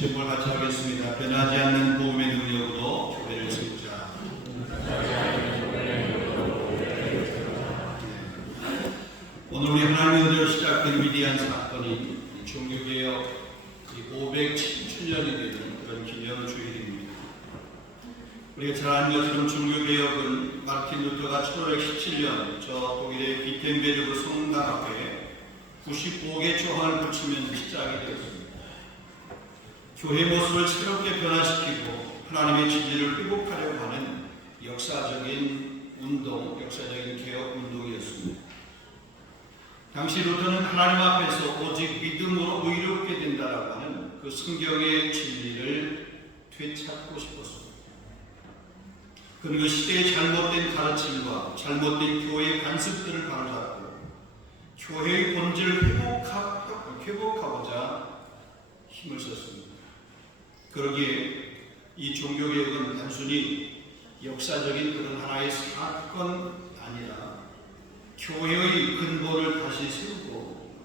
제목을 같이 하겠습니다. 변하지 않는 복음의 능력으로 교회를 세우자. 오늘 우리 하나님의 은혜로 시작된 위대한 사건이 종교개혁 507주년이 되는 그런 기념 주일입니다. 우리가 잘 아는 것처럼 종교개혁은 마르틴 루터가 1517년 저 독일의 비텐베르그 성당 앞에 95개 초항을 붙이면서 시작이 되었습니다. 교회 모습을 새롭게 변화시키고 하나님의 진리를 회복하려고 하는 역사적인 운동, 역사적인 개혁 운동이었습니다. 당시 루터는 하나님 앞에서 오직 믿음으로 의롭게 된다라고 하는 그 성경의 진리를 되찾고 싶었습니다. 그는 그 시대의 잘못된 가르침과 잘못된 교회의 관습들을 바로잡고 교회의 본질을 회복하고자 힘을 썼습니다. 그러기에 이 종교개혁은 단순히 역사적인 그런 하나의 사건이 아니라 교회의 근본을 다시 세우고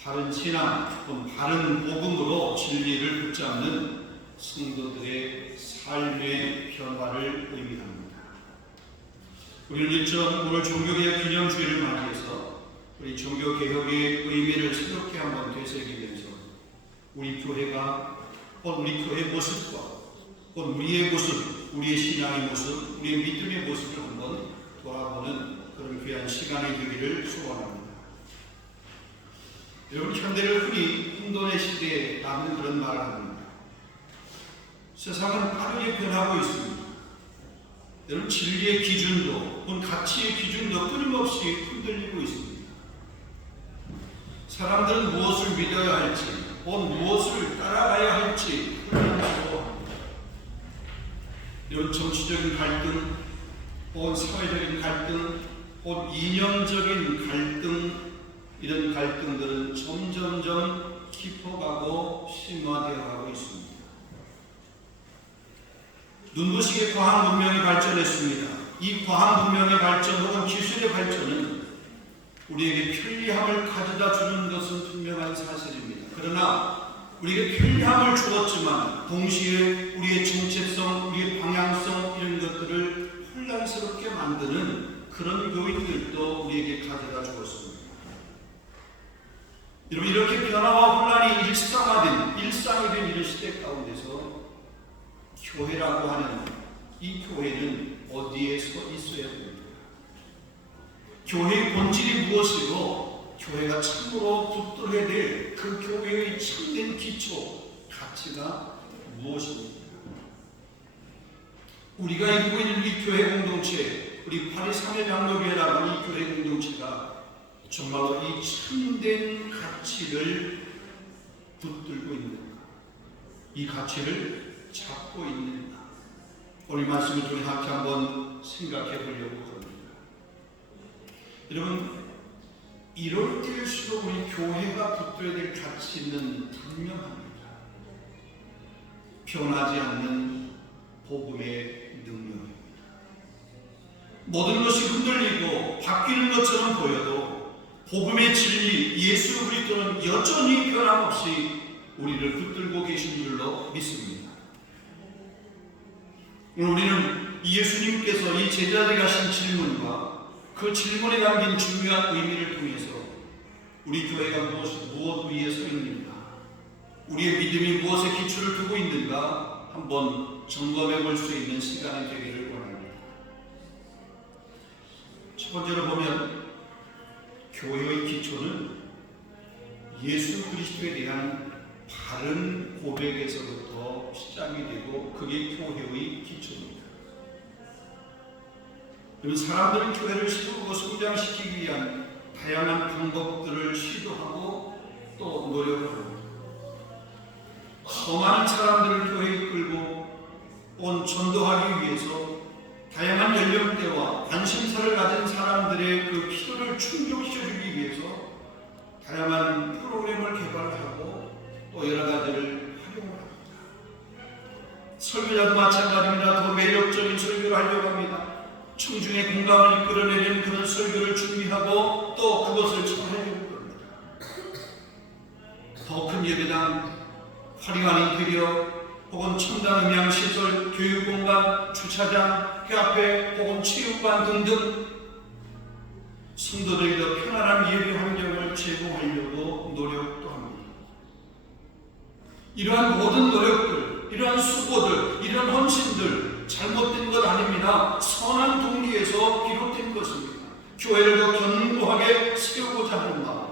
바른 신앙, 바른 복음으로 진리를 붙잡는 성도들의 삶의 변화를 의미합니다. 우리는 일점 오늘 종교개혁 기념주일을 맞이해서 우리 종교개혁의 의미를 새롭게 한번 되새기면서 우리 교회가 우리 교회의 모습과 우리의 모습, 우리의 신앙의 모습, 우리의 믿음의 모습을 한번 돌아보는 그런 귀한 시간이 되기를 소원합니다. 여러분, 현대를 흔히 혼돈의 시대에 남는 그런 말을 합니다. 세상은 빠르게 변하고 있습니다. 여러분, 진리의 기준도, 가치의 기준도 끊임없이 흔들리고 있습니다. 사람들은 무엇을 믿어야 할지, 무엇을 따라가야 할지 혼란스러워합니다. 이런 정치적인 갈등, 사회적인 갈등, 이념적인 갈등, 이런 갈등들은 점점점 깊어가고 심화되어가고 있습니다. 눈부시게 과학 문명이 발전했습니다. 이 과학 문명의 발전 혹은 기술의 발전은 우리에게 편리함을 가져다 주는 것은 분명한 사실입니다. 그러나 우리에게 편리함을 주었지만 동시에 우리의 정체성, 우리의 방향성 이런 것들을 혼란스럽게 만드는 그런 요인들도 우리에게 가져다 주었습니다. 여러분, 이렇게 변화와 혼란이 일상이 된 이런 시대 가운데서 교회라고 하는 이 교회는 어디에 서 있어야 됩니까? 교회의 본질이 무엇이고 교회가 참으로 붙들어야 될 그 교회의 참된 기초, 가치가 무엇입니까? 우리가 이루고 있는 이 교회 공동체, 우리 파리 사내장로교회라고 하는 이 교회 공동체가 정말로 이 참된 가치를 붙들고 있는가? 이 가치를 잡고 있는가? 오늘 말씀을 통해 함께 한번 생각해 보려고 합니다. 여러분, 이럴 때일수록 우리 교회가 붙들어야 될 가치는 분명합니다. 변하지 않는 복음의 능력입니다. 모든 것이 흔들리고 바뀌는 것처럼 보여도 복음의 진리, 예수 그리스도는 여전히 변함없이 우리를 붙들고 계신 줄로 믿습니다. 오늘 우리는 예수님께서 이 제자들에게 하신 질문과 그 질문에 담긴 중요한 의미를 통해서 우리 교회가 무엇 위에 서 있는가, 우리의 믿음이 무엇에 기초를 두고 있는가 한번 점검해 볼 수 있는 시간이 되기를 원합니다. 첫 번째로 보면 교회의 기초는 예수 그리스도에 대한 바른 고백에서부터 시작이 되고 그게 교회의 기초입니다. 사람들은 교회를 세우고 성장시키기 위한 다양한 방법들을 시도하고 또 노력을 합니다. 수많은 사람들을 교회에 이끌고 전도하기 위해서 다양한 연령대와 관심사를 가진 사람들의 그 필요를 충족시켜주기 위해서 다양한 프로그램을 개발하고 또 여러 가지를 활용을 합니다. 설교자도 마찬가지입니다. 더 매력적인 설교를 하려고 합니다. 청중의 공감을 이끌어내는 그런 설교를 준비하고 또 그것을 전하려고 합니다. 더 큰 예배당, 화려한 인테리어 혹은 첨단 음향시설, 교육공간, 주차장, 카페 혹은 체육관 등등 성도들이 더 편안한 예배 환경을 제공하려고 노력도 합니다. 이러한 모든 노력들, 이러한 수고들, 이러한 헌신들 잘못된 것 아닙니다. 선한 동기에서 비롯된 것입니다. 교회를 더 견고하게 세우고자 하는 마음,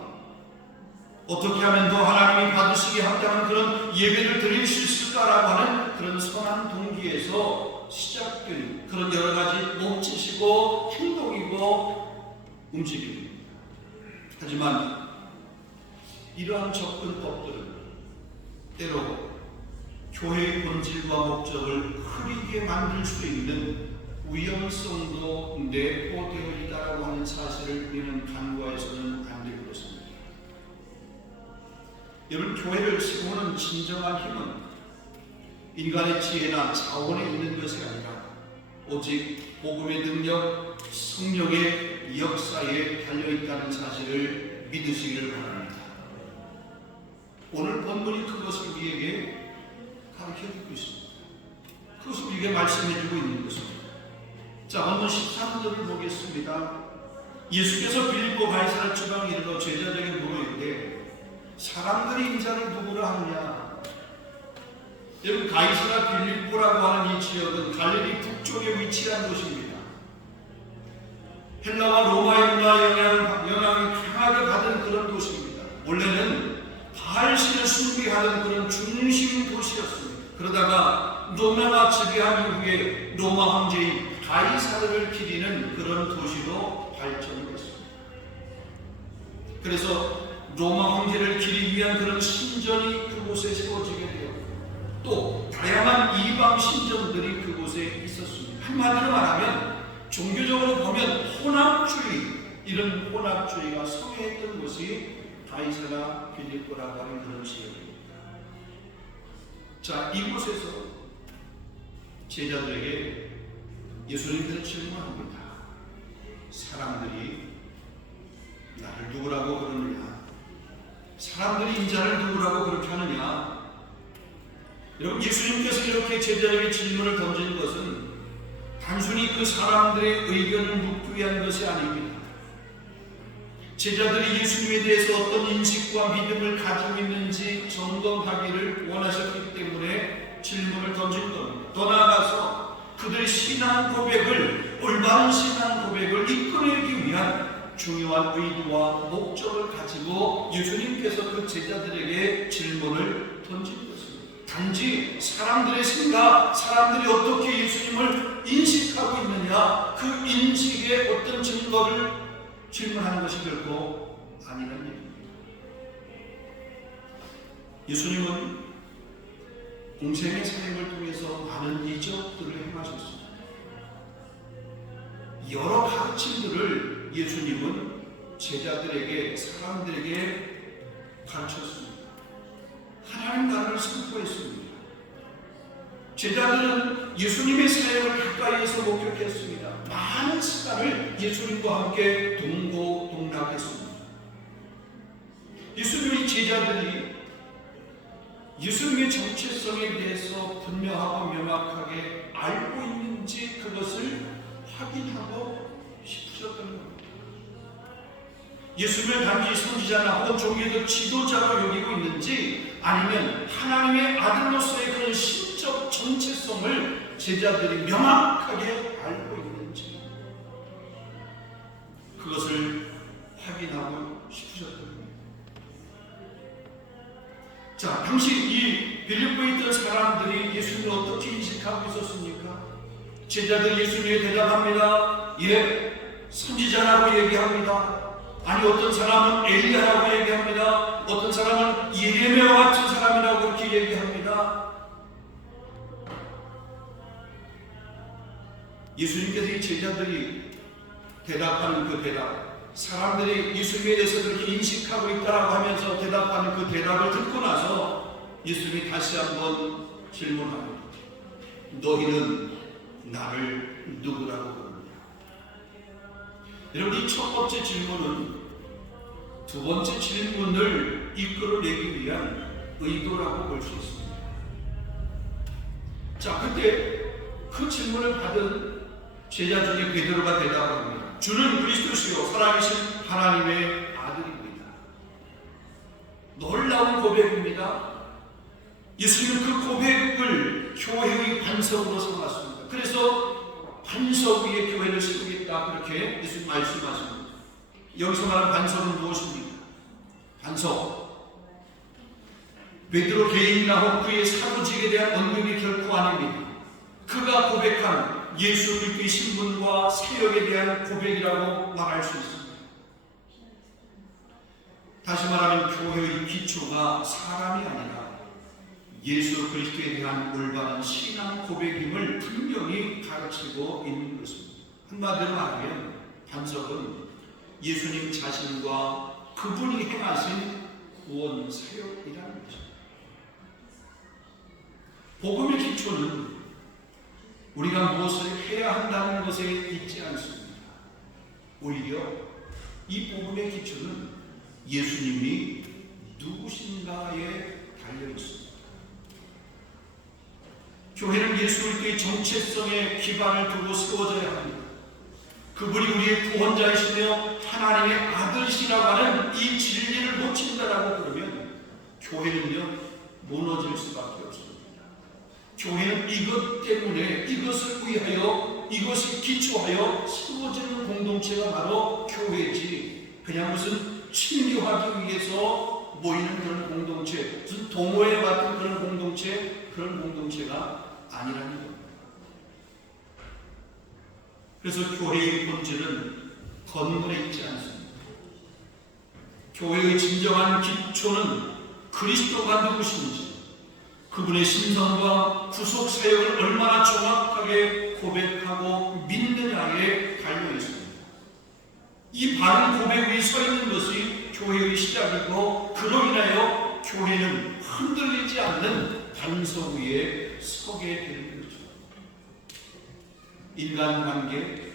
어떻게 하면 더 하나님이 받으시기에 합당한 그런 예배를 드릴 수 있을까라고 하는 그런 선한 동기에서 시작된 그런 여러 가지 몸짓이고 행동이고 움직임입니다. 하지만 이러한 접근법들은 때로 교회의 본질과 목적을 흐리게 만들 수 있는 위험성도 내포되어 있다고 하는 사실을 우리는 간과해서는 안 될 것입니다. 여러분, 교회를 세우는 진정한 힘은 인간의 지혜나 자원에 있는 것이 아니라 오직 복음의 능력, 성령의 역사에 달려있다는 사실을 믿으시기를 바랍니다. 오늘 본문이 그것을 우리에게 가르쳐주고 있습니다. 그것을 우리에게 말씀해주고 있는 것입니다. 자, 본문 13절을 보겠습니다. 예수께서 빌립보 가이사랴 지방에 이르러 제자들에게 물으시되 사람들이 인자를 누구라 하느냐? 여러분, 가이사랴 빌립보라고 하는 이 지역은 갈릴리 북쪽에 위치한 곳입니다. 헬라와 로마의 문화 영향을 강하게 받은 그런 도시입니다. 원래는 바알신을 숭배하던 그런 중심 도시였습니다. 그러다가 로마가 지배한 이후에 로마 황제인 가이사르를 기리는 그런 도시로 발전이 됐습니다. 그래서 로마 황제를 기리기 위한 그런 신전이 그곳에 세워지게 되었고 또 다양한 이방 신전들이 그곳에 있었습니다. 한마디로 말하면 종교적으로 보면 혼합주의, 이런 혼합주의가 성행했던 곳이 가이사랴 빌립보라고 하는 그런 지역입니다. 자, 이곳에서 제자들에게 예수님께서 질문합니다. 사람들이 나를 누구라고 그러느냐? 사람들이 인자를 누구라고 그렇게 하느냐? 여러분, 예수님께서 이렇게 제자들에게 질문을 던진 것은 단순히 그 사람들의 의견을 묻기 위한 것이 아닙니다. 제자들이 예수님에 대해서 어떤 인식과 믿음을 가지고 있는지 점검하기를 원하셨기 때문에 질문을 던진 겁니다. 더 나아가서 그들의 신앙 고백을, 올바른 신앙 고백을 이끌어내기 위한 중요한 의도와 목적을 가지고 예수님께서 그 제자들에게 질문을 던진 것입니다. 단지 사람들의 생각, 사람들이 어떻게 예수님을 인식하고 있느냐, 그 인식의 어떤 증거를 질문하는 것이 결코 아니라는 얘기입니다. 예수님은 공생의 사역을 통해서 많은 이적들을 행하셨습니다. 여러 가르침들을 예수님은 제자들에게, 사람들에게 가르쳤습니다. 하나님 나라를 선포했습니다. 제자들은 예수님의 사역을 가까이에서 목격했습니다. 많은 시간을 예수님과 함께 동고동락했습니다. 예수님의 제자들이 예수님의 정체성에 대해서 분명하고 명확하게 알고 있는지 그것을 확인하고 싶으셨던 겁니다. 예수님을 단지 선지자나 혹은 종교적 지도자로 여기고 있는지, 아니면 하나님의 아들로서의 그런 신적 정체성을 제자들이 명확하게 알고 있는지, 그것을 확인하고 싶으셨던 겁니다. 자, 당시 이 빌립보에 있던 사람들이 예수님을 어떻게 인식하고 있었습니까? 제자들 예수님에 대답합니다. 예, 선지자라고 얘기합니다. 아니, 어떤 사람은 엘리야라고 얘기합니다. 어떤 사람은 예레미야 같은 사람이라고 그렇게 얘기합니다. 예수님께서 이 제자들이 대답하는 그 대답, 사람들이 예수님에 대해서 그렇게 인식하고 있다고 하면서 대답하는 그 대답을 듣고 나서 예수님이 다시 한번 질문합니다. 너희는 나를 누구라고 부르느냐? 여러분, 이 첫 번째 질문은 두 번째 질문을 이끌어내기 위한 의도라고 볼 수 있습니다. 자, 그때 그 질문을 받은 제자 중에 베드로가 대답합니다. 주는 그리스도시요 살아계신 하나님의 아들입니다. 놀라운 고백입니다. 예수님은 그 고백을 교회의 반석으로 삼았습니다. 그래서 반석 위에 교회를 세우겠다 그렇게 예수님 말씀하십니다. 여기서 말하는 반석은 무엇입니까? 반석, 베드로 개인이나 혹 그의 사도직에 대한 언급이 결코 아닙니다. 그가 고백한 예수 그리스도의 신분과 사역에 대한 고백이라고 말할 수 있습니다. 다시 말하면 교회의 기초가 사람이 아니라 예수 그리스도에 대한 올바른 신앙 고백임을 분명히 가르치고 있는 것입니다. 한마디로 말하면 반석은 예수님 자신과 그분이 행하신 구원 사역이라는 것입니다. 복음의 기초는 우리가 무엇을 해야 한다는 것에 있지 않습니다. 오히려 이 복음의 기초는 예수님이 누구신가에 달려 있습니다. 교회는 예수 그리스도의 정체성에 기반을 두고 세워져야 합니다. 그분이 우리의 구원자이시며 하나님의 아들이시라고 하는 이 진리를 놓친다라고 그러면 교회는요 무너질 수밖에 없습니다. 교회는 이것 때문에 이것을 위하여 이것이 기초하여 세워지는 공동체가 바로 교회지, 그냥 무슨 친교하기 위해서 모이는 그런 공동체, 무슨 동호회 같은 그런 공동체, 그런 공동체가 아니라는 겁니다. 그래서 교회의 본질은 건물에 있지 않습니다. 교회의 진정한 기초는 그리스도가 누구신지, 그분의 신성과 구속 사역을 얼마나 정확하게 고백하고 믿느냐에 달려 있습니다. 이 바른 고백 위에 서 있는 것이 교회의 시작이고, 그로 인하여 교회는 흔들리지 않는 반석 위에 서게 되는 거죠. 인간관계,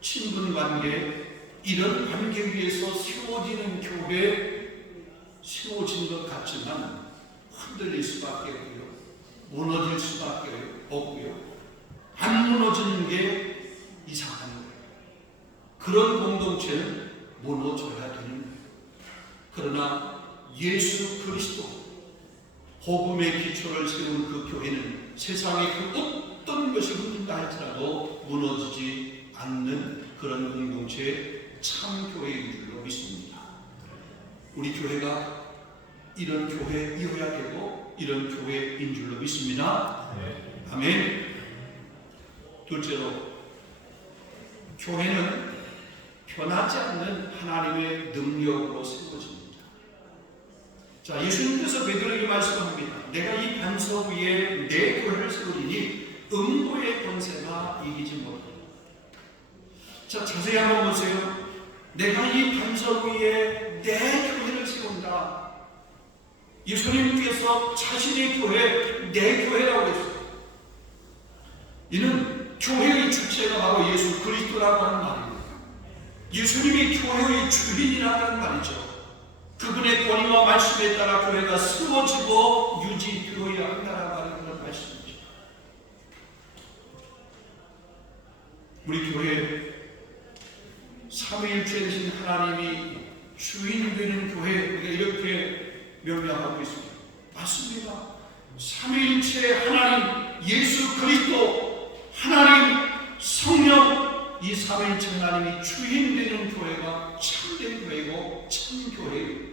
친분관계, 이런 관계 위에서 세워지는 교회, 세워진 것 같지만 흔들릴 수밖에 없고요, 무너질 수밖에 없고요, 안 무너지는 게 이상한 거예요. 그런 공동체는 무너져야 되는 거예요. 그러나 예수 그리스도 복음의 기초를 세운 그 교회는 세상의 그 어떤 것이 흔든다 할지라도 무너지지 않는 그런 공동체의 참 교회인 줄로 믿습니다. 우리 교회가 이런 교회이어야 되고 이런 교회인 줄로 믿습니다. 아멘. 둘째로, 교회는 변하지 않는 하나님의 능력으로 세워집니다. 자, 예수님께서 베드로에게 말씀합니다. 내가 이 반석 위에 내 교회를 세우리니 음부의 권세가 이기지 못하리라. 자, 자세히 한번 보세요. 내가 이 반석 위에 내 교회를 세운다. 예수님께서 자신의 교회, 내 교회라고 했어요. 이는 교회의 주체가 바로 예수 그리스도라고 하는 말입니다. 예수님이 교회의 주인이라고 하는 말이죠. 그분의 권위와 말씀에 따라 교회가 세워지고 유지되어야 한다라고 하는 그런 말씀이죠. 우리 교회 삼위일체 되신 하나님이 주인 되는 교회, 우리가 이렇게 명명하고 있습니다. 맞습니다. 삼위일체 하나님, 예수 그리스도, 하나님, 성령, 이 삼위일체 하나님이 주인 되는 교회가 참된 교회고 참 교회예요.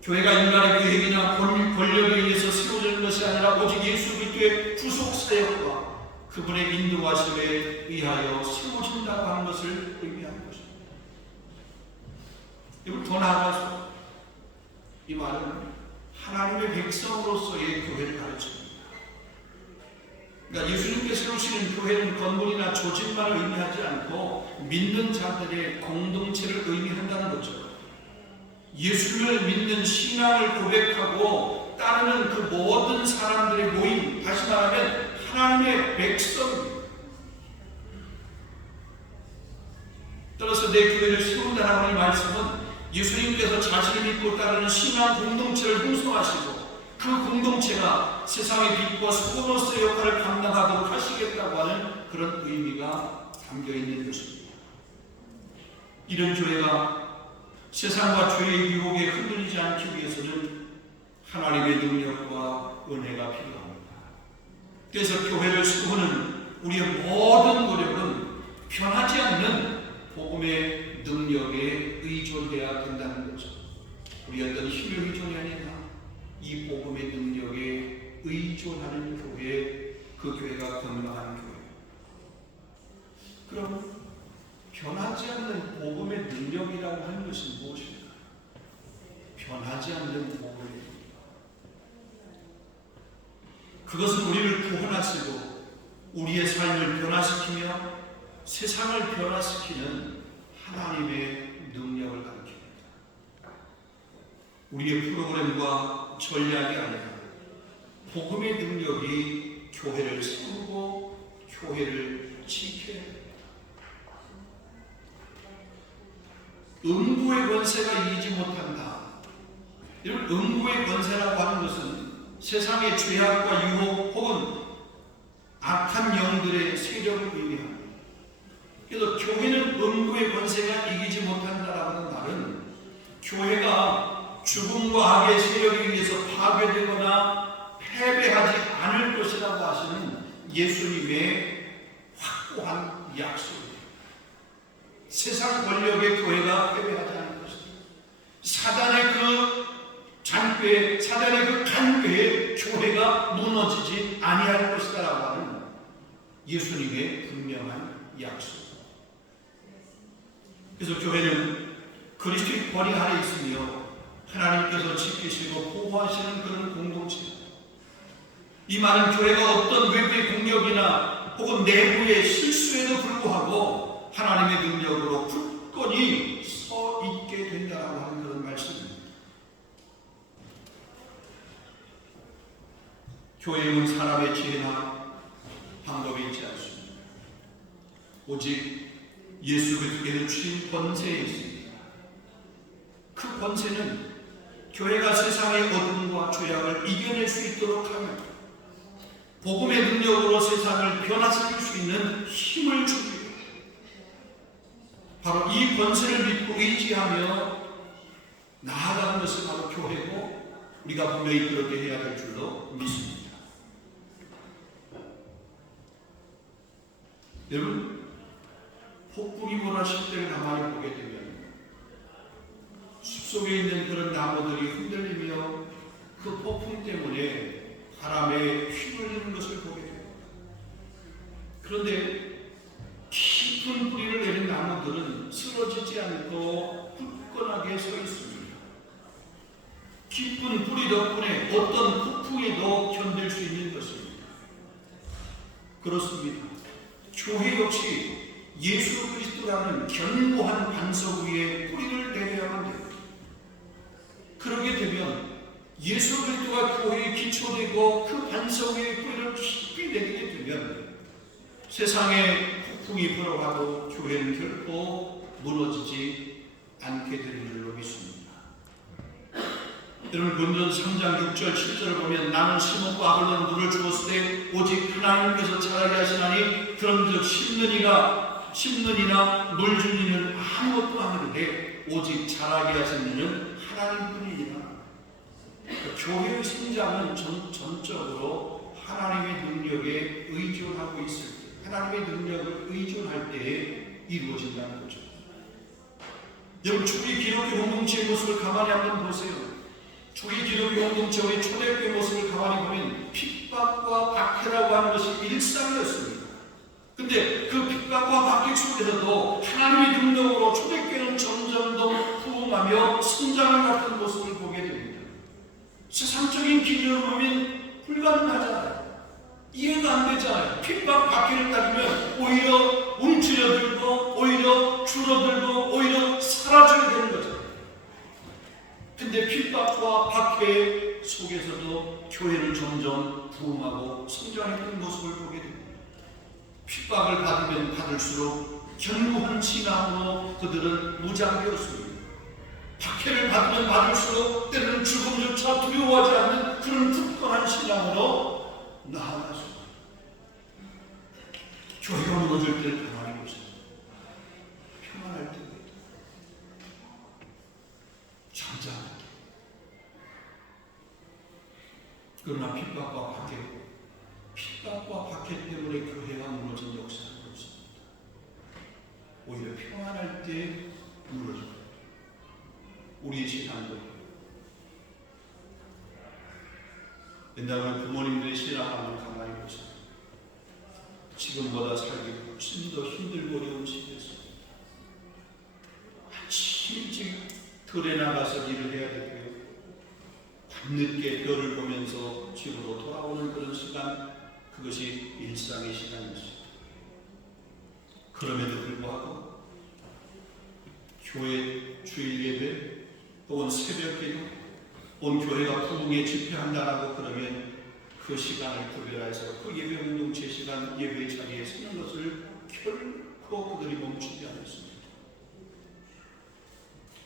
교회가 인간의 계획이나 권력에 의해서 세워지는 것이 아니라 오직 예수 그리스도의 구속 사역과 그분의 인도하심에 의하여 세워진다고 하는 것을 의미하는 것입니다. 이걸 더 나아가서 이 말은 하나님의 백성으로서의 교회를 가르칩니다. 그러니까 예수님께 세우시는 교회는 건물이나 조직만을 의미하지 않고 믿는 자들의 공동체를 의미한다는 거죠. 예수를 믿는 신앙을 고백하고 따르는 그 모든 사람들의 모임, 다시 말하면 하나님의 백성입니다. 따라서 내 교회를 세운다는 이 말씀은 예수님께서 자신을 믿고 따르는 신앙 공동체를 형성하시고 그 공동체가 세상의 빛과 소금으로서의 역할을 감당하도록 하시겠다고 하는 그런 의미가 담겨 있는 것입니다. 이런 교회가 세상과 죄의 유혹에 흔들리지 않기 위해서는 하나님의 능력과 은혜가 필요합니다. 그래서 교회를 세우는 우리의 모든 노력은 변하지 않는 복음의 능력에 의존해야 된다는 거죠. 우리 어떤 힘을 의존이 아니라 이 복음의 능력에 의존하는 교회, 그 교회가 건강한 교회. 그럼 변하지 않는 복음의 능력이라고 하는 것은 무엇입니까? 변하지 않는 복음의 능력. 그것은 우리를 구원하시고 우리의 삶을 변화시키며 세상을 변화시키는 하나님의 능력을 가리킵니다. 우리의 프로그램과 전략이 아니라 복음의 능력이 교회를 세우고 교회를 지켜야 합니다. 음부의 권세가 이기지 못한다. 이런 음부의 권세라고 하는 것은 세상의 죄악과 유혹 혹은 악한 영들의 세력을 의미합니다. 그래서 교회는 음부의 권세가 이기지 못한다라는 말은 교회가 죽음과 악의 세력에 의해서 파괴되거나 패배하지 않을 것이라고 하시는 예수님의 확고한 약속입니다. 세상 권력의 교회가 패배하지 않을 것입니다. 사단의 그 잔꾀, 사단의 그 간꾀에 교회가 무너지지 아니할 것이다라고 하는 예수님의 분명한 약속. 그래서 교회는 그리스도의 권위 아래 있으며 하나님께서 지키시고 보호하시는 그런 공동체입니다. 이 많은 교회가 어떤 외부의 공격이나 혹은 내부의 실수에도 불구하고 하나님의 능력으로 굳건히 서 있게 된다라고 하는 그런 말씀입니다. 교회는 사람의 지혜나 방법이 있지 않습니다. 오직 예수 그리스도께서 주신 권세에 있습니다. 그 권세는 교회가 세상의 어둠과 죄악을 이겨낼 수 있도록 하며 복음의 능력으로 세상을 변화시킬 수 있는 힘을 줍니다. 바로 이 권세를 믿고 의지하며 나아가는 것이 바로 교회고 우리가 분명히 그렇게 해야 될 줄로 믿습니다. 여러분, 폭풍이 몰아칠 때를 가만히 보게 되면 숲속에 있는 그런 나무들이 흔들리며 그 폭풍 때문에 바람에 휘날리는 것을 보게 됩니다. 그런데 깊은 뿌리를 내린 나무들은 쓰러지지 않고 굳건하게 서 있습니다. 깊은 뿌리 덕분에 어떤 폭풍에도 견딜 수 있는 것입니다. 그렇습니다. 교회 역시 예수 그리스도라는 견고한 반석 위에 뿌리를 내려야만 됩니다. 그러게 되면 예수 그리스도가 교회의 기초되고 그 반석 위에 뿌리를 깊이 내리게 되면 세상에 폭풍이 불어와도 교회는 결코 무너지지 않게 되는 줄로 믿습니다. 여러분, 본전 3장 6절 7절을 보면 나는 심었고 아버지는 물을 주었을 때 오직 하나님께서 자라게 하시나니 그런즉 심는이나 물 준 이는 아무것도 아니되 오직 자라게 하시는 이는 하나님뿐이니라. 교회의 성장은 전적으로 하나님의 능력에 의존하고 있을 때, 하나님의 능력을 의존할 때에 이루어진다는 거죠. 여러분, 초기 기독교 공동체의 모습을 가만히 한번 보세요. 초기 기독교 공동체, 우리 초대교회 모습을 가만히 보면 핍박과 박해라고 하는 것이 일상이었습니다. 근데 그 핍박과 박해 속에서도 하나님의 능력으로 초대교회는 점점 더 부흥하며 성장을 갖는 모습을 보게 됩니다. 세상적인 기준으로 보면 불가능하잖아요. 이해가 안 되잖아요. 핍박 박해를 따르면 오히려 움츠려들고 오히려 줄어들고 오히려 사라지게 되는 거죠. 근데 핍박과 박해 속에서도 교회는 점점 부흥하고 성장했던 모습을 보게 됩니다. 핍박을 받으면 받을수록 견고한 신앙으로 그들은 무장되었습니다. 박해를 받으면 받을수록 때로는 죽음조차 두려워하지 않는 그런 굳건한 신앙으로 나아가서 교회가 무너질 때를 가만히 보세요. 평안할 때입니다. 잠잠할 때. 그러나 핍박과 박해 때문에 교회가 무너진 역사는 없습니다. 오히려 평안할 때 무너집니다. 우리의 신앙도 옛날 우리 부모님들의 신앙을 가만히 보세요. 지금보다 살기 훨씬 더 힘들고 어려운 시대에서 아침 일찍 들에 나가서 일을 해야 되고요. 밤늦게 별을 보면서 집으로 돌아오는 그런 시간, 그것이 일상의 시간이었습니다. 그럼에도 불구하고 교회 주일 예배 또는 새벽 기도, 온 교회가 부흥에 집회한다라고 그러면 그 시간을 구별해서 그 예배 공동체 시간, 예배 자리에 서는 것을 결코 그들이 멈추지 않았습니다.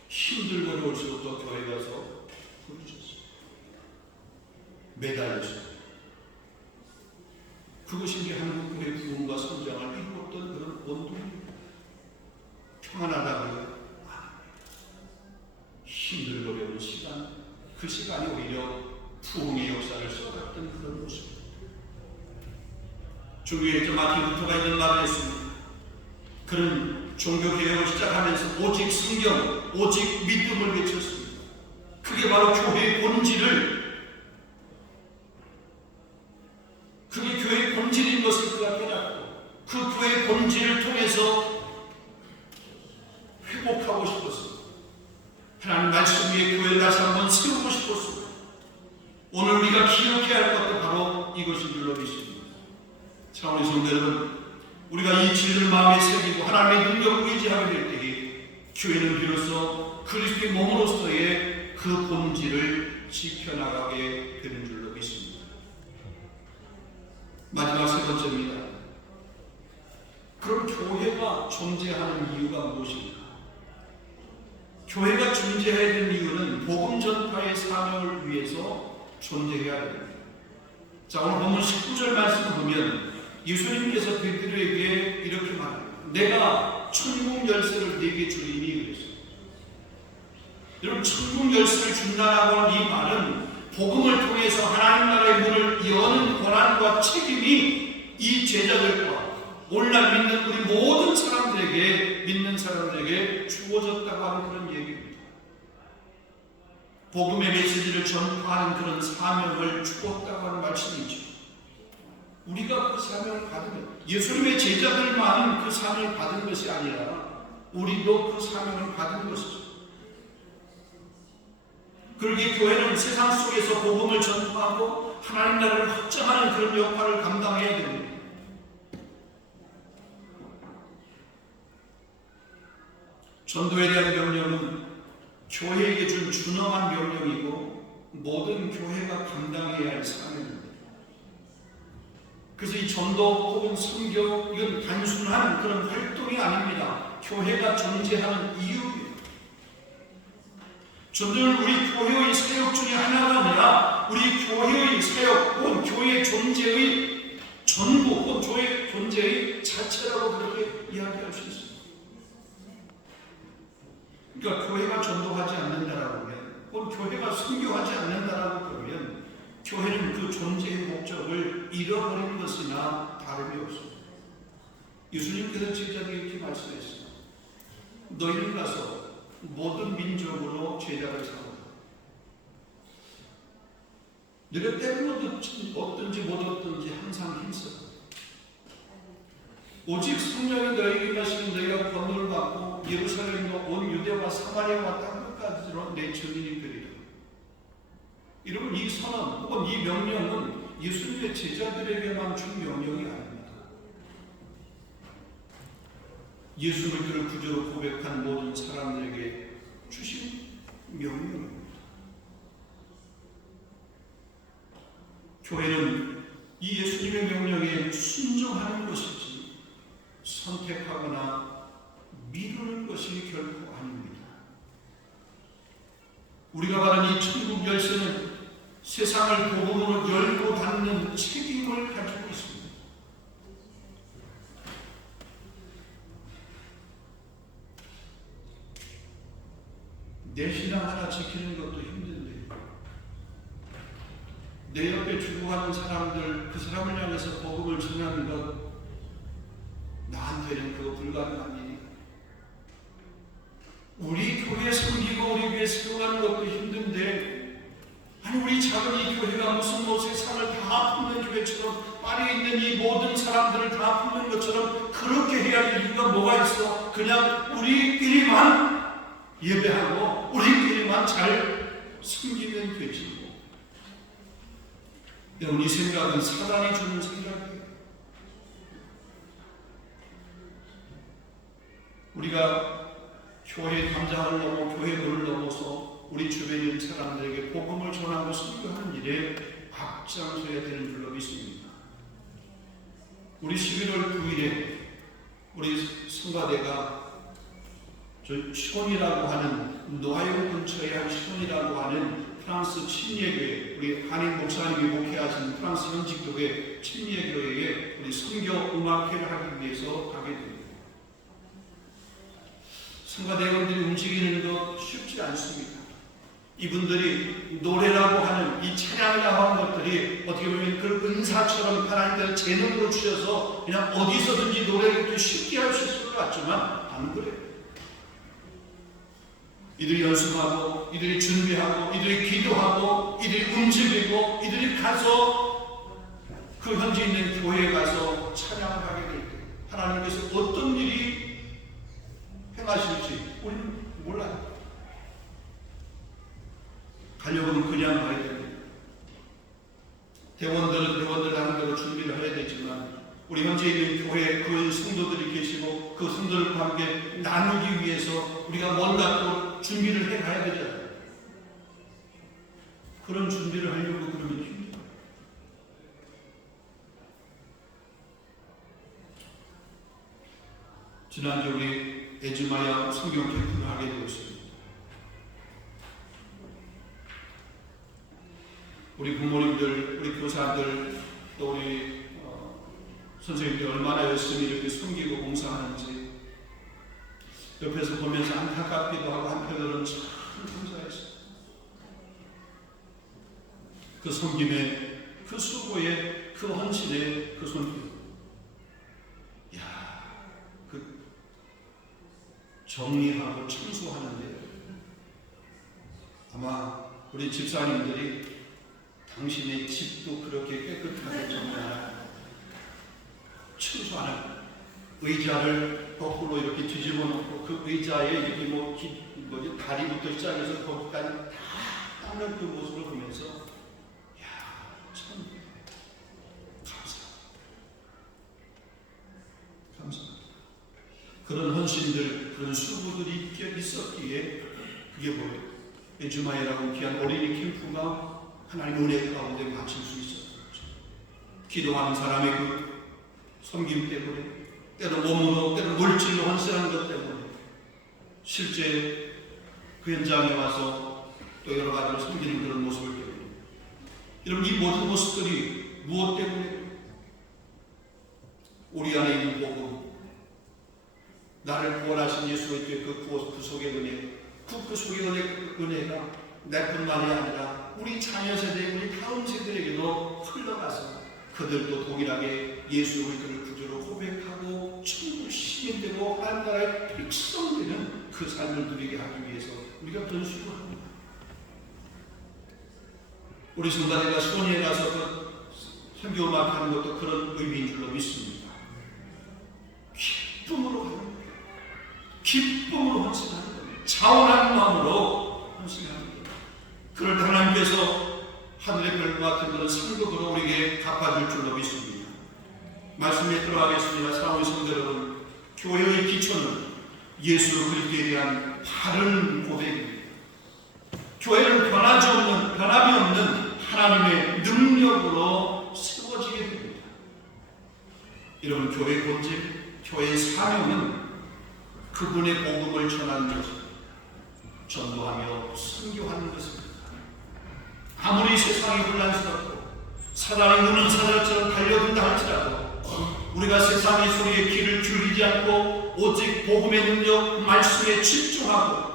힘들고 어려울수록 또 교회 가서 부르셨습니다. 매달렸습니다. 그것이 이제 한국 교회의 부흥과 성장을 이루었던 그런 원동입니다. 평안하다고요? 힘들고 어려운 시간, 그 시간이 오히려 부흥의 역사를 쏟았던 그런 모습입니다. 종교에 마틴 루터가 이런 말을 했습니다. 그는 종교개혁을 시작하면서 오직 성경, 오직 믿음을 외쳤습니다. 그게 바로 교회의 본질을, 그게 교회의 본질인 것을 그가 깨닫고 그 교회의 본질을 통해서 회복하고 싶었습니다. 하나님 말씀 위에 교회를 다시 한번 세우고 싶었습니다. 오늘 우리가 기억해야 할 것도 바로 이것인 줄로 믿습니다. 사랑하는 성도 여러분, 우리가 이 진리를 마음에 새기고 하나님의 능력을 의지하게 될 때에 교회는 비로소 그리스도의 몸으로서의 그 본질을 지켜나가게 되는 줄로 믿습니다. 마지막 세 번째입니다. 그럼 교회가 존재하는 이유가 무엇입니까? 교회가 존재해야 되는 이유는 복음 전파의 사명을 위해서 존재해야 됩니다. 자, 오늘 본문 19절 말씀을 보면 예수님께서 베드로에게 이렇게 말합니다. 내가 천국 열쇠를 네게 주리니 그랬어요. 여러분, 천국 열쇠를 준다라고 하는 이 말은 복음을 통해서 하나님 나라의 문을 여는 권한과 책임이 이 제자들과 오늘날 믿는 우리 모든 사람들에게, 믿는 사람들에게 주어졌다고 하는 그런 얘기입니다. 복음의 메시지를 전파하는 그런 사명을 주었다고 하는 말씀이죠. 우리가 그 사명을 받으면, 예수님의 제자들만은 그 사명을 받은 것이 아니라 우리도 그 사명을 받은 것이죠. 그러기에 교회는 세상 속에서 복음을 전파하고 하나님 나라를 확장하는 그런 역할을 감당해야 됩니다. 전도에 대한 명령은 교회에게 준 준엄한 명령이고 모든 교회가 감당해야 할 사명입니다. 그래서 이 전도 혹은 선교, 이건 단순한 그런 활동이 아닙니다. 교회가 존재하는 이유입니다. 전도는 우리 교회의 사역 중에 하나가 아니라 우리 교회의 사역 혹은 교회의 존재의 전부 혹은 교회의 존재의 자체라고 그렇게 이야기할 수 있습니다. 그러니까 교회가 전도하지 않는다라고 하면, 혹은 교회가 선교하지 않는다라고 그러면 교회는 그 존재의 목적을 잃어버린 것이나 다름이 없습니다. 예수님께서 제자들에게 이렇게 말씀했습니다. 너희는 가서 모든 민족으로 제자를 삼으라. 너희가 때로 얻든지 못 얻든지 항상 힘써. 오직 성령이 너희에게 임하시면 너희가 권능을 받고 예루살렘과 온 유대와 사마리아와 땅 끝까지로 내 증인이 되리라. 여러분, 이 선언 혹은 이 명령은 예수님의 제자들에게만 준 명령이 아닙니다. 예수 그리스도를 구주로 고백한 모든 사람들에게 주신 명령입니다. 교회는 이 예수님의 명령에 순종하는 것이지 선택하거나 미루는 것이 결코 아닙니다. 우리가 말하는 이 천국 열쇠는 세상을 복음으로 열고 닫는 책임을 가지고 있습니다. 내 신앙 하나 지키는 것도 힘든데 내 옆에 죽어가는 사람들, 그 사람을 향해서 복음을 전하는 것 나한테는 그거 불가능한 일이야. 우리 교회 섬기고 우리 교회 세워가는 것도 힘든데, 아니 우리 작은 이 교회가 무슨 뭐 세상을 다 품는 교회처럼, 안에 있는 이 모든 사람들을 다 품는 것처럼 그렇게 해야 할 이유가 뭐가 있어? 그냥 우리끼리만 예배하고 우리끼리만 잘 섬기면 되지. 여러분, 이 생각은 사단이 주는 생각이에요. 우리가 교회 담장을 넘어 교회 문을 넘어서 우리 주변에 있는 사람들에게 복음을 전하고 선교하는 일에 앞장서야 되는 줄로 믿습니다. 우리 11월 9일에 우리 성가대가 저 시온이라고 하는 노아용 근처에 한 시온이라고 하는 프랑스 침례교회, 우리 한인 목사님이 목회하신 프랑스 현지교회 침례교회에 우리 선교 음악회를 하기 위해서 가게 됩니다. 성가대원들이 움직이는 것 쉽지 않습니다. 이분들이 노래라고 하는 이 찬양이라고 하는 것들이 어떻게 보면 그 은사처럼 하나님께서 재능으로 주셔서 그냥 어디서든지 노래를 쉽게 할 수 있을 것 같지만 안 그래요. 이들이 연습하고, 이들이 준비하고, 이들이 기도하고, 이들이 움직이고, 이들이 가서 그 현지 있는 교회에 가서 찬양을 하게 될 때 하나님께서 어떤 일이 행하실지 우리는 몰라요. 가려면 그냥 가야 됩니다. 대원들은 대원들 하는 대로 준비를 해야 되지만 우리 현재 있는 교회에 그 성도들이 계시고 그 성도들과 함께 나누기 위해서 우리가 뭔가 또 준비를 해가야 되잖아요. 그런 준비를 하려고 그러면 힘들어요. 지난주 우리 에즈마야 성경 캠프를 하게 되었습니다. 우리 부모님들, 우리 교사들, 또 우리 선생님들 얼마나 열심히 이렇게 섬기고 봉사하는지 옆에서 보면서 안타깝기도 하고 한편으로는 참 감사했어요. 그 섬김에, 그 수고에, 그 헌신에, 그 손길. 그 정리하고 청소하는데 아마 우리 집사님들이 당신의 집도 그렇게 깨끗하게 정리하라, 청소하는 의자를 거꾸로 이렇게 뒤집어 놓고 그 의자에 이렇게 다리부터 시작해서 거기까지 다 닦는 그 모습을 보면서 참 감사합니다. 그런 헌신들, 그런 수고들이 있었기에 그게 뭐예요? 에즈마야라고 귀한 어린이 캠프가 하나님 은혜 가운데 마칠 수 있었던 거죠. 기도하는 사람의 그 섬김 때문에, 때로 몸으로, 때로 물질로 헌신하는 것 때문에 실제 그 현장에 와서 또 여러 가지로 섬기는 그런 모습을 때문에, 여러분, 이 모든 모습들이 무엇 때문에? 우리 안에 있는 복음, 나를 구원하신 예수 그리스도의 그 구속의 은혜, 그 구속의 은혜가 내뿐만이 아니라 우리 자녀 세대, 우리 다음 세대에게도 흘러가서 그들도 동일하게 예수 그리스도를 구주로 고백하고 천국 시민되고 하나님 나라의 백성 되는 그 삶을 누리게 하기 위해서 우리가 그런 수고합니다. 우리 성가대가 수원에 가서 그 선교 음악하는 것도 그런 의미인 줄로 믿습니다. 기쁨으로 하는 거예요. 기쁨으로 헌신하는 거예요. 자원한 마음으로 헌신하는 거예요. 그럴 때 하나님께서 하늘의 별과 같은 그런 상급으로 우리에게 갚아줄 줄로 믿습니다. 말씀에 들어가겠습니다. 사랑하는 성도 여러분, 교회의 기초는 예수 그리스도에 대한 바른 고백입니다. 교회는 변함이 없는 하나님의 능력으로 세워지게 됩니다. 여러분, 교회의 본질, 교회의 사명은 그분의 복음을 전하는 것입니다. 전도하며 선교하는 것입니다. 아무리 세상이 혼란스럽고 사단이 우는 사자처럼 달려든다 할지라도 우리가 세상의 소리에 귀를 기울이지 않고 오직 복음의 능력, 말씀에 집중하고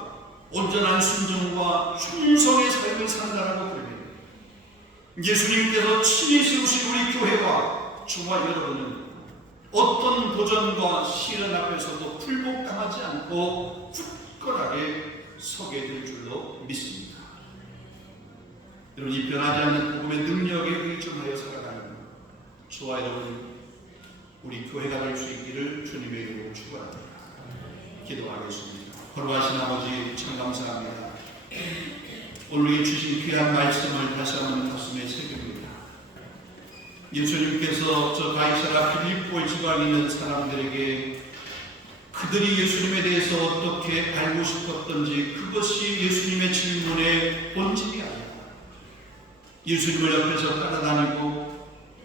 온전한 순종과 충성의 삶을 산다라고 그럽니다. 예수님께서 친히 세우신 우리 교회와 저와 여러분은 어떤 도전과 시련 앞에서도 굴복당하지 않고 굳건하게 서게 될 줄로 믿습니다. 여러분, 이 변하지 않는 복음의 능력에 의존하여 살아가는 저와 여러분, 우리 교회가 될 수 있기를 주님의 이름으로 축원합니다. 기도하겠습니다. 거룩하신 아버지, 참 감사합니다. 오늘 주신 귀한 말씀을 다시 한번 가슴에 새깁니다. 예수님께서 저 가이사라 빌립보 지방에 있는 사람들에게 그들이 예수님에 대해서 어떻게 알고 싶었던지 그것이 예수님의 질문의 본질이 아니라 예수님을 옆에서 따라다니고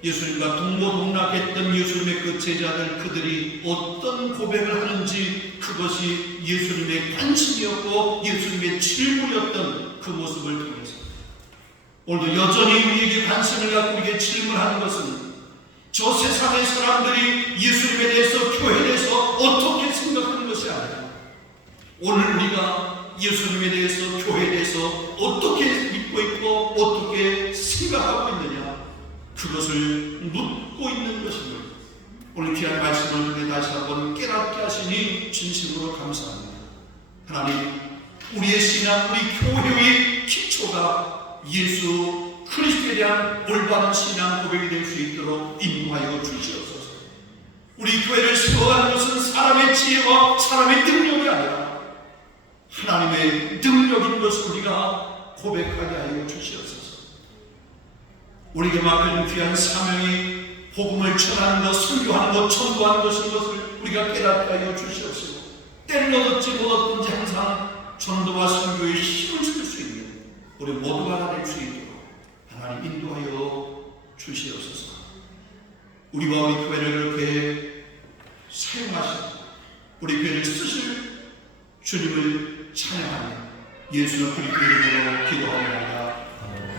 예수님과 동고동락했던 예수님의 그 제자들 그들이 어떤 고백을 하는지 그것이 예수님의 관심이었고 예수님의 질문이었던 그 모습을 통해서 오늘도 여전히 우리에게 관심을 갖고 우리에게 질문하는 것은 저 세상의 사람들이 예수님에 대해서 교회에 대해서 어떻게 생각하는 것이 아니라 오늘 우리가 예수님에 대해서 교회에 대해서 어떻게 믿고 있고 어떻게 생각하고 있느냐 그것을 묻고 있는 것입니다. 오늘 귀한 말씀을 통해 다시 한번 깨닫게 하시니 진심으로 감사합니다. 하나님, 우리의 신앙, 우리 교회의 기초가 예수 그리스도에 대한 올바른 신앙 고백이 될 수 있도록 인도하여 주시옵소서. 우리 교회를 세워가는 것은 사람의 지혜와 사람의 능력이 아니라 하나님의 능력인 것을 우리가 고백하게 하여 주시옵소서. 우리에게 맡겨진 귀한 사명이 복음을 전하는 것, 선교하는 것, 전도하는 것인 것을 우리가 깨닫게 하여 주시옵소서. 때를 얻었지 못었든지 항상 전도와 선교에 힘을 쓸 수 있는 우리 모두가 될 수 있도록 하나님 인도하여 주시옵소서. 우리와 우리 교회를 그렇게 사용하시고 우리 교회를 쓰실 주님을 찬양하며 예수 그리스도 이름으로 기도합니다.